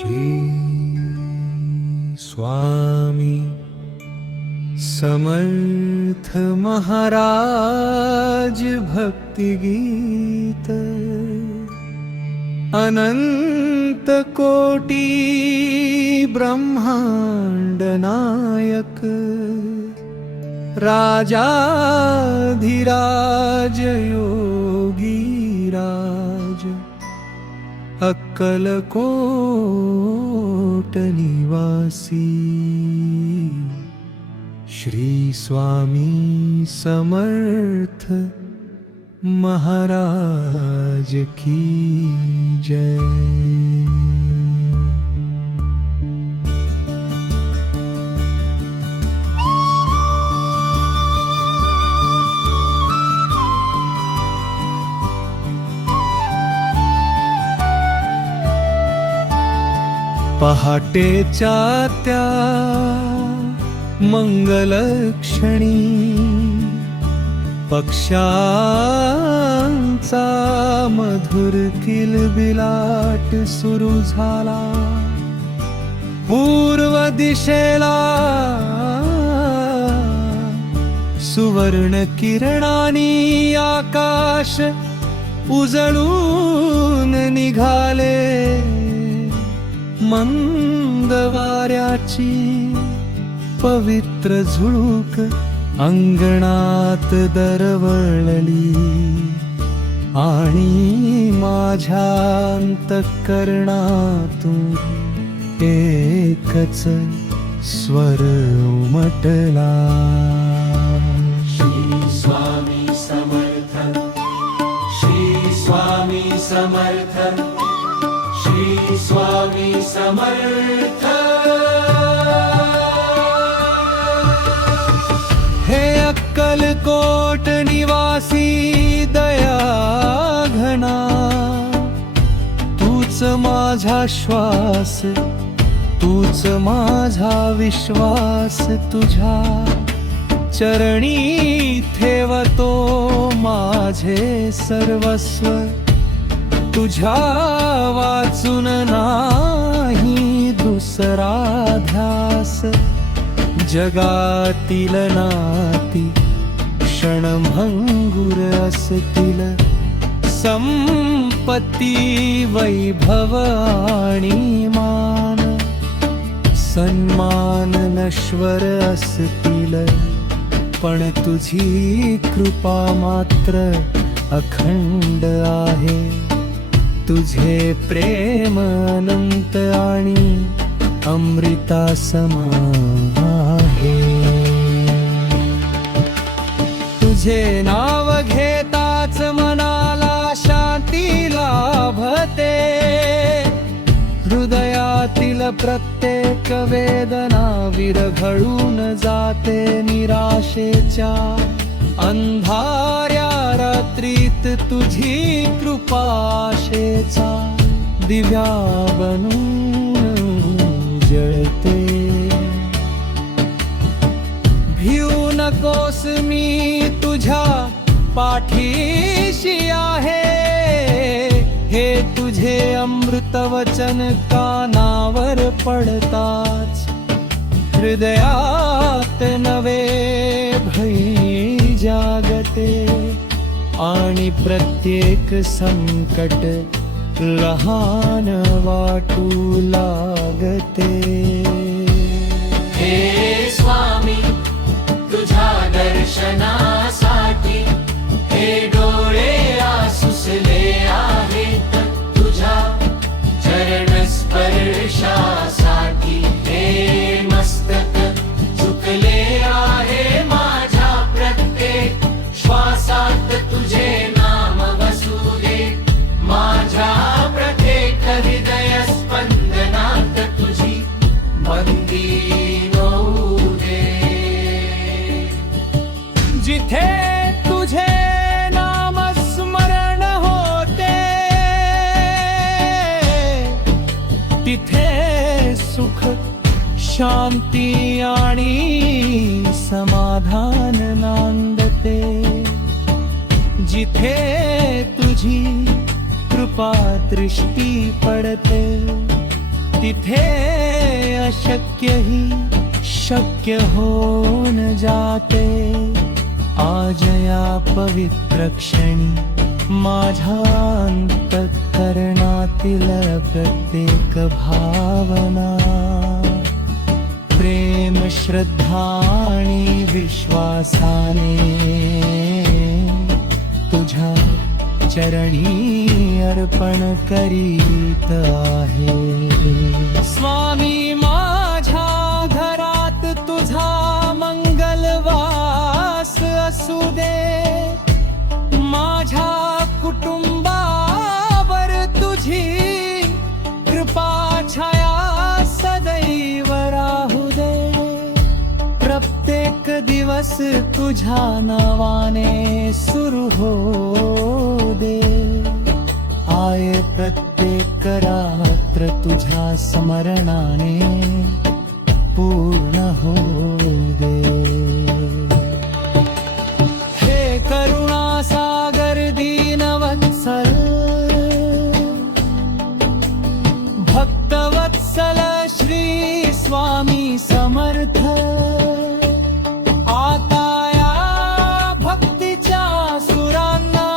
श्री स्वामी समर्थ महाराज भक्ति गीत अनंत कोटि ब्रह्मांड नायक राजाधिराज योगीराज अक्कलकोट निवासी श्री स्वामी समर्थ महाराज की जय। पहाटेच्या त्या मंगलक्षणी पक्ष्यांचा मधुर किलबिलाट सुरू झाला। पूर्व दिशेला सुवर्ण किरणांनी आकाश उजळून निघाले। मंद वाऱ्याची पवित्र झुळूक अंगणात दरवळली आणि माझ्या अंतःकरणातून एकच स्वर उमटला। श्री स्वामी समर्थ, श्री स्वामी समर्थ, श्री स्वामी समर्थ। हे अक्कलकोट निवासी दया घना, तूच माझा श्वास, तूच माझा विश्वास। तुझ्या चरणी ठेवतो माझे सर्वस्व। तुझ्या वाचून नाही दुसरा ध्यास। जगातील नाती क्षणभंगुर असतील, संपत्ती वैभव आणि मान सन्मान नश्वर असतील, पण तुझी कृपा मात्र अखंड आहे। तुझे प्रेम अनंत आणि अमृता समान आहे। तुझे नाव घेताच मनाला शांती लाभते। हृदयातील प्रत्येक वेदना विरघळून जाते। निराशेच्या अंधाऱ्या रात्रीत तुझी कृपाशेचा दिव्या बनून जळते। भिऊ नकोस मी तुझ्या पाठीशी आहे। हे तुझे अमृत वचन कानावर पडताच हृदयात नवे भय जागते आणि प्रत्येक संकट लहान वाटू लागते। हे स्वामी तुझ्या दर्शनासाठी हे डोळे आसुसले आहेत। तुझ्या चरण स्पर्शासाठी हे मस्तक झुकले आहे। माझ्या प्रत्येक श्वासात तुझे नाम वसू दे। माझ्या प्रत्येक हृदय स्पंदनात तुझी बंदी होऊ दे। जिथे तुझे नाम स्मरण होते, तिथे सुख शांती आणि समाधान नांदते। जिथे तुझी कृपा दृष्टी पडते, तिथे अशक्यही शक्य होऊन जाते. आज या पवित्र क्षणी माझ्या अंतःकरणातील प्रत्येक भावना प्रेम, श्रद्धा आणि विश्वासाने तुझ्या चरणी अर्पण करीत आहे. स्वामी, माझ्या घरात तुझा मंगलवास असू दे. माझ्या कुटुंबावर तुझी कृपा छाया सदैव राहू दे. प्रत्येक दिवस तुझ्या नावाने सुरू हो दे. आय प्रत्येक रात्र तुझ्या स्मरणाने पूर्ण हो दे. हे करुणा सागर दीनवत्सल, भक्तवत्सल श्री स्वामी समर्थ, आता या भक्तीच्या सुरांना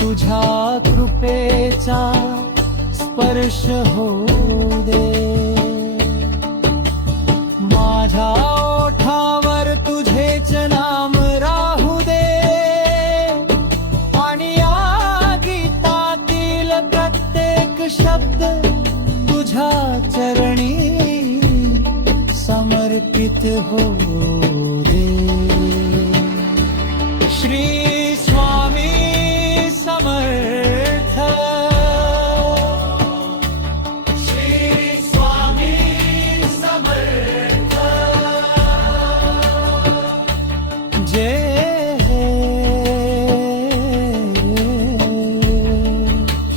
तुझ्या कृपेचा स्पर्श हो दे. माझ्या ओठावर तुझेच नाम राहू दे आणि या गीतातील प्रत्येक शब्द तुझ्या चरणी समर्पित हो दे. श्री स्वामी समर्थ. श्री स्वामी समर्थ. जय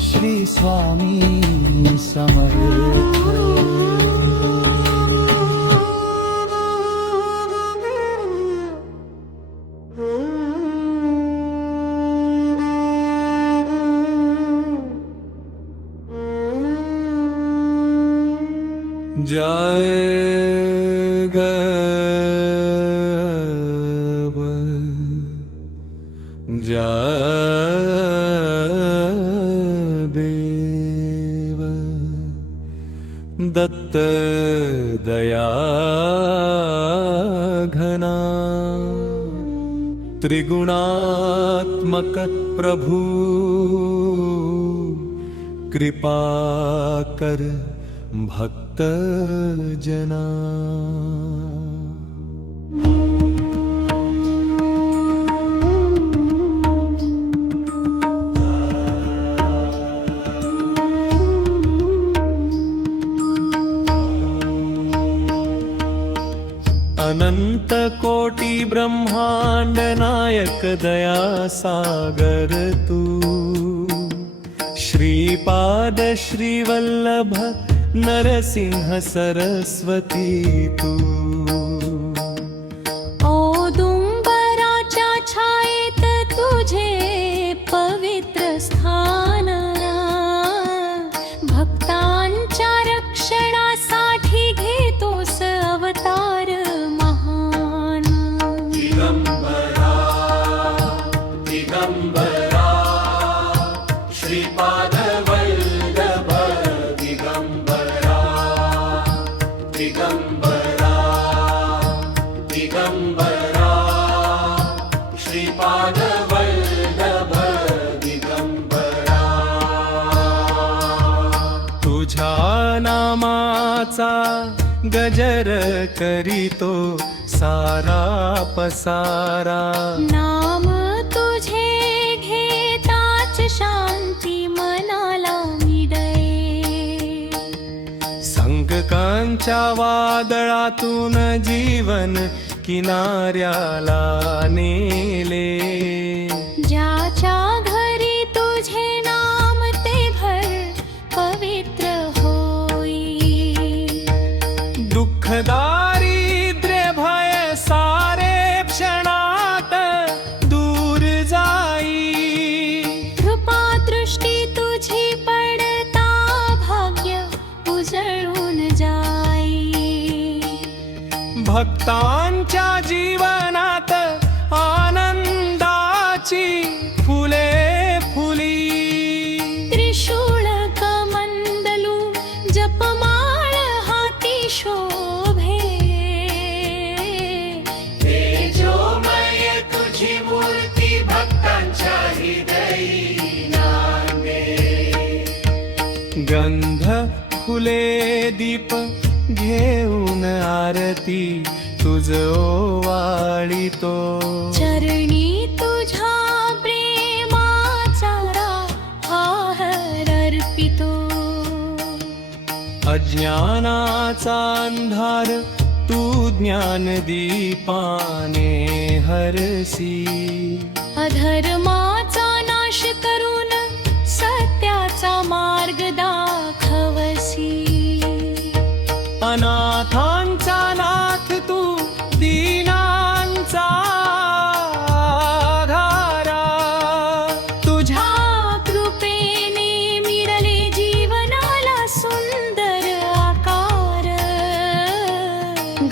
श्री स्वामी समर्थ. जय गव जय देव दत्त दया घना त्रिगुणात्मक प्रभु कृपा कर भक्त जना. अनंत कोटि ब्रह्मांड नायक दया सागर तू. श्रीपाद श्रीवल्लभ नरसिंह सरस्वती तू. औदुंबराच्या छायेत तुझे पवित्र स्थान, भक्तांच्या रक्षणासाठी घेतोस अवतार महान. दिगंबरा दिगंबरा श्रीपाद वल्लभ दिगंबरा दिगंबरा दिगंबरा श्रीपाद वल्लभ दिगंबरा. तुझ्या नामाचा गजर करीतो सारा पसारा. नाम तुझे घेताच शांती मनाला मिळे. संकटांच्या वादळातून जीवन किनाऱ्याला नेले. ज्याच्या घरी तुझे नाम ते घर पवित्र होई. दुःख दारिद्र्य भय सारे क्षणात दूर जाई. कृपा दृष्टी तुझी पडता भक्तांच्या जीवनात आनंदाची फुले फुली. त्रिशूळ कमंडलू जपमाळ हाती शोभे. तेजोमय तुझी मूर्ती भक्तांच्या हृदयी नांदे. गंध फुले दीप घेऊन आरती तुझ ओवाळीतो. चरणी तुझ्या प्रेमाचा हार अर्पितो. अज्ञानाचा अंधार तू ज्ञान दीपाने हरसी. अधर्माचा नाश करून सत्याचा मार्ग दाखवसी. अनाथांचा नाथ तू दीनांचा आधारा. तुझ्या कृपेने मिळाले जीवनाला सुंदर आकार.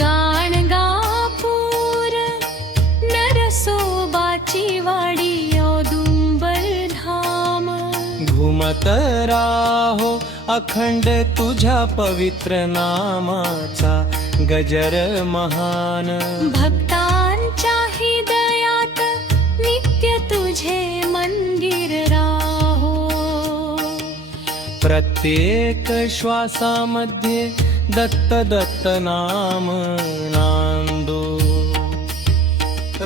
गाणगापूर नरसोबाची वाडी औदुंबर धाम. घुमत राहो अखंड तुझ्या पवित्र नामाचा गजर महान. भक्तांच्या हृदयात नित्य तुझे मंदिर राहो. प्रत्येक श्वासामध्ये दत्त दत्त नाम नांदो.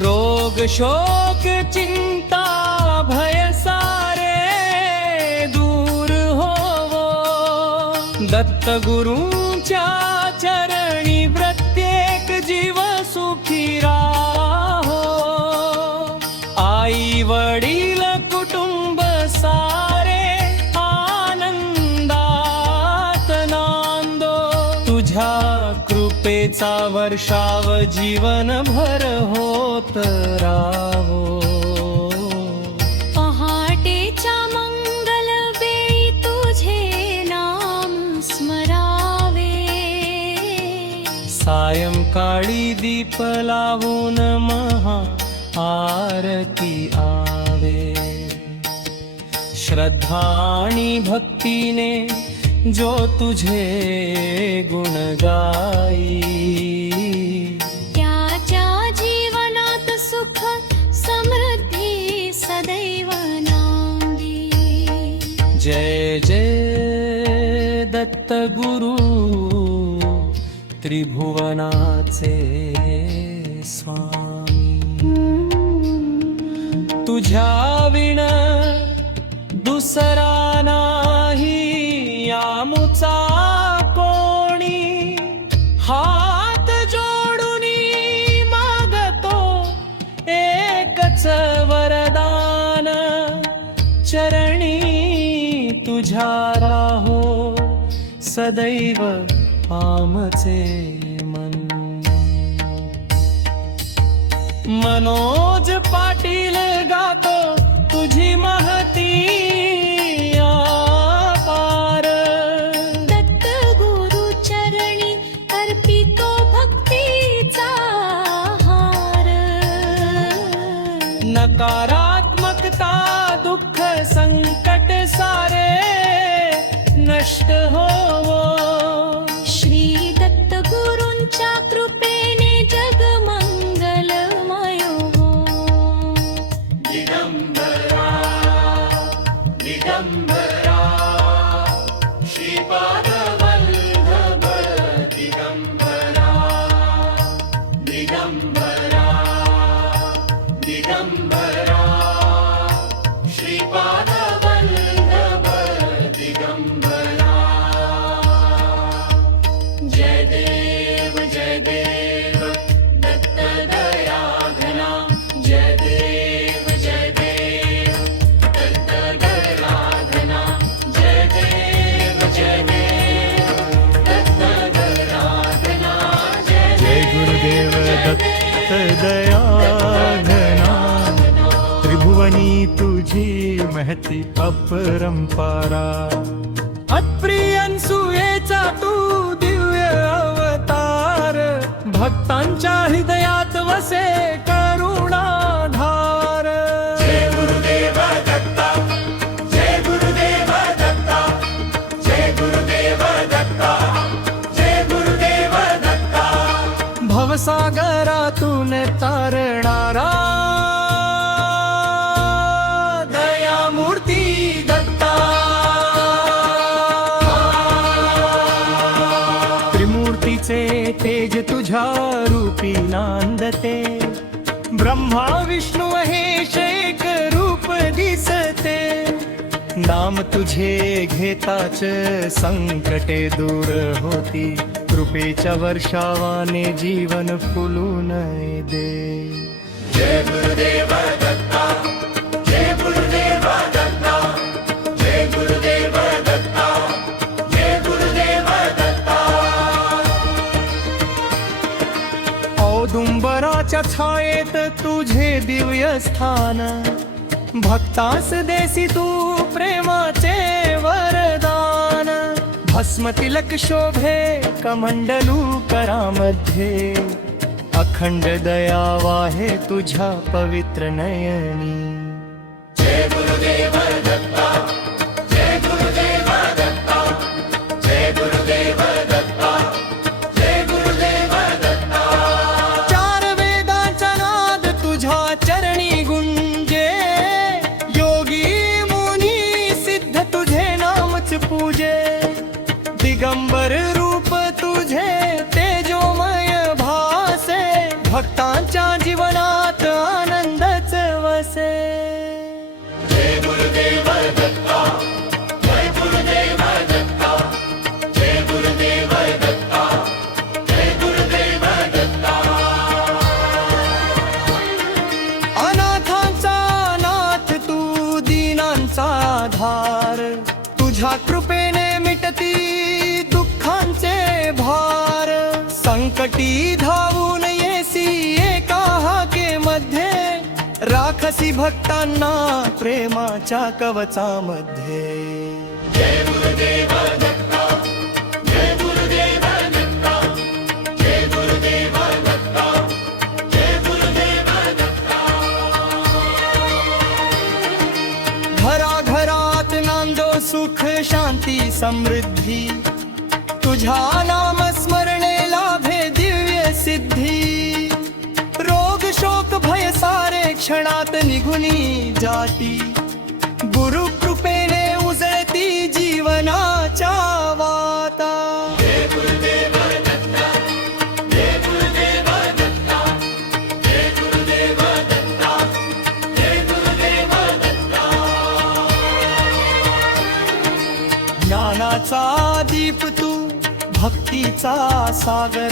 रोग शोक चिंता भय सारे दूर होवो. दत्त गुरूंच्या चरणी प्रत्येक जीव सुखी राहो. आई वडील कुटुंब सारे आनंदात नांदो. तुझ्या कृपेचा वर्षाव जीवनभर होत राहो. पहाटेच्या मंगल वेळी तुझे नाम स्मरावे. सायंकाळी दीप लावून महा आरती आवे. श्रद्धा आणि भक्तीने जो तुझे गुण गाई. त्याच्या जीवनात सुख समृद्धी सदैव नांदी. जय जय दत्त गुरु त्रिभुवनाचे स्वामी. तुझ्या विण दुसरा नाही आमुचा कोणी. हात जोडून मागतो एकच वरदान. चरणी तुझ्या राहो सदैव आमचे मन. मनोज पाटील गातो तुझी महती अपार. दत्त गुरु चरणी अर्पितो भक्तीचा हार. नकारात्मकता दुःख संकट सारे नष्ट होवो. श्री दत्त गुरूंच्या कृपेने जग मंगलमय हो. दिगंबरा दिगंबरा श्रीपाद वल्लभ दिगंबरा. दिगंबरा दिगंबरा श्रीपाद वल्लभ दिगंबरा. जय देव दत्त दया घना. जय देव दत्त दया घना. जय देव दत्त दया घना. जय गुरुदेव दत्त दया घना. त्रिभुवनी तुझी महती अपरंपारा. अप्रियन सुयेचा तू दिव्य अवतार. भक्तांच्या हृदयात वसे करुणाधार. जय गुरुदेव दत्ता, जय गुरुदेव दत्ता, जय गुरुदेव दत्ता, जय गुरुदेव दत्ता. भवसागरातून तारणारा दयामूर्ती दत्ता. त्रिमूर्तीचे तेज तुझ्या रूपी नांदते. ब्रह्मा विष्णू महेश एक रूप दिसते. नाम तुझे घेताच संकटे दूर होती. कृपेच्या वर्षावाने जीवन फुलून दे. जय गुरुदेव दत्ता, जय गुरुदेव दत्ता, जय गुरुदेव दत्ता, जय गुरुदेव दत्ता. औदुंबराच्या छायेत तुझे दिव्य स्थान. भक्तास देसी तू प्रेमाचे वरदान. भस्म तिलक शोभे कमंडलू करामध्ये. अखंड दया वाहे तुझ्या पवित्र नयनी. जय गुरुदेव दत्ता, जय गुरुदेव दत्ता, जय गुरुदेव दत्ता, जय गुरुदेव दत्ता. चार वेदांचा नाद तुझ्या चरणी गुंजे. योगी मुनी सिद्ध तुझे नामच पूजे. दिगंबर रूप तुझे तेजोमय भासे. भक्तांच्या जीवनात आनंदच वसे. जय गुरुदेव दत्ता, जय गुरुदेव दत्ता, जय गुरुदेव दत्ता, जय गुरुदेव दत्ता. अनाथांचा नाथ तू दीनांचा धार. तुझ्या कृपेने मिटती दुःखांचे भार. संकटी धावून येसी एका हाकेमध्ये. राखसी भक्तांना प्रेमाच्या कवचामध्ये. जय गुरुदेव दत्ता, जय गुरुदेव दत्ता, जय गुरुदेव दत्ता, जय गुरुदेव दत्ता. घराघरात नांदो सुख शांती समृद्धी. तुझ्या नाम स्मरणे लाभे दिव्य सिद्धी. रोग शोक भय सारे क्षणात निघुनी जाती. गुरु कृपेने उजळती जीवनाच्या वाता. जय गुरुदेव दत्ता, जय गुरुदेव दत्ता, जय गुरुदेव दत्ता, जय गुरुदेव दत्ता. ज्ञानाचा दीप तू भक्तीचा सागर.